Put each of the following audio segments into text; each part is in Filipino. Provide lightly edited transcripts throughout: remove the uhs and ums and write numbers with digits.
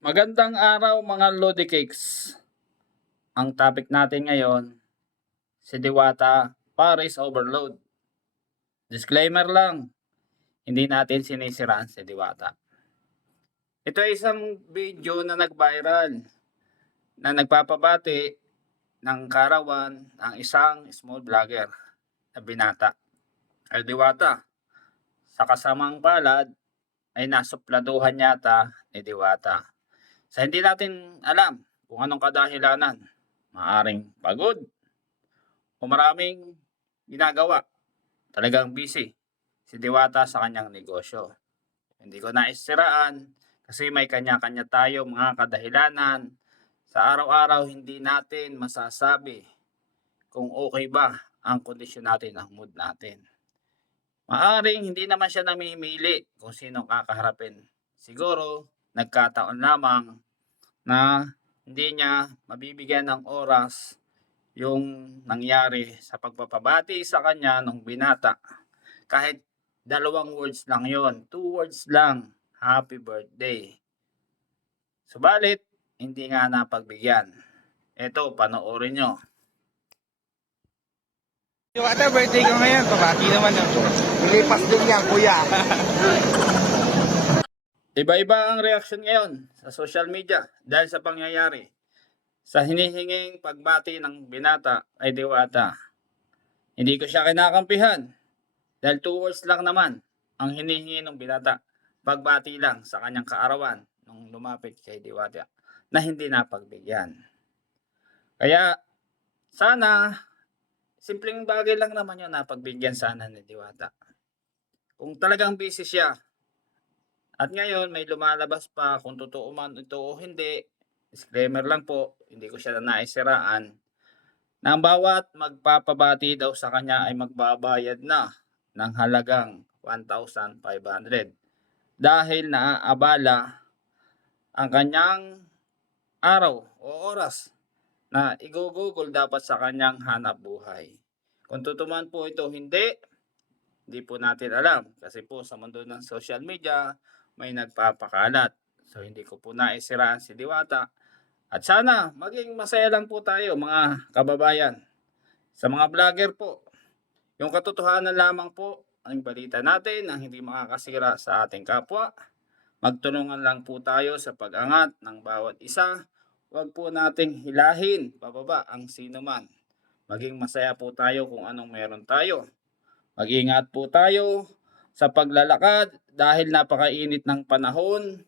Magandang araw mga Lodi Cakes. Ang topic natin ngayon, si Diwata Paris Overload. Disclaimer lang, hindi natin sinisiraan si Diwata. Ito ay isang video na nag-viral na nagpapabati ng karawan ang isang small vlogger na binata. Ay Diwata, sa kasamang palad ay nasupladuhan yata ni Diwata. Sa hindi natin alam kung anong kadahilanan, maaring pagod o maraming ginagawa. Talagang busy si Diwata sa kanyang negosyo. Hindi ko naisiraan kasi may kanya-kanya tayo mga kadahilanan. Sa araw-araw hindi natin masasabi kung okay ba ang kondisyon natin, ang mood natin. Maaring hindi naman siya namimili kung sino kakaharapin. Siguro nagkataon lamang na hindi niya mabibigyan ng oras yung nangyari sa pagpapabati sa kanya nung binata. Kahit 2 words lang yon, 2 words lang, happy birthday. Subalit, hindi nga napagbigyan. Ito, panoorin nyo. Diwata, birthday ko ngayon. Pabati naman yun. Ilipas din yan, kuya. Iba-iba ang reaksyon ngayon sa social media dahil sa pangyayari. Sa hinihinging pagbati ng binata ay Diwata. Hindi ko siya kinakampihan dahil 2 words lang naman ang hinihingi ng binata. Pagbati lang sa kanyang kaarawan nung lumapit kay Diwata na hindi napagbigyan. Kaya sana simpleng bagay lang naman yun, napagbigyan sana ni Diwata. Kung talagang busy siya at ngayon may lumalabas pa kung totoo man ito o hindi, disclaimer lang po, hindi ko siya naisiraan, na ang bawat magpapabati daw sa kanya ay magbabayad na ng halagang 1,500 dahil naaabala ang kanyang araw o oras na igugugol dapat sa kanyang hanap buhay. Kung totoo man po ito hindi po natin alam kasi po sa mundo ng social media may nagpapakalat. So hindi ko po naisiraan si Diwata. At sana maging masaya lang po tayo mga kababayan. Sa mga vlogger po, yung katotohanan lamang po ang balita natin ang hindi makakasira sa ating kapwa. Magtulungan lang po tayo sa pag-angat ng bawat isa. Huwag po nating hilahin pababa ang sino man. Maging masaya po tayo kung anong meron tayo. Mag-ingat po tayo sa paglalakad dahil napakainit ng panahon.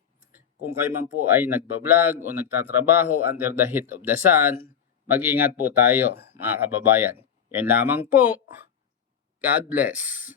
Kung kayo man po ay nagbablog o nagtatrabaho under the heat of the sun, mag-ingat po tayo mga kababayan. Yan lamang po. God bless.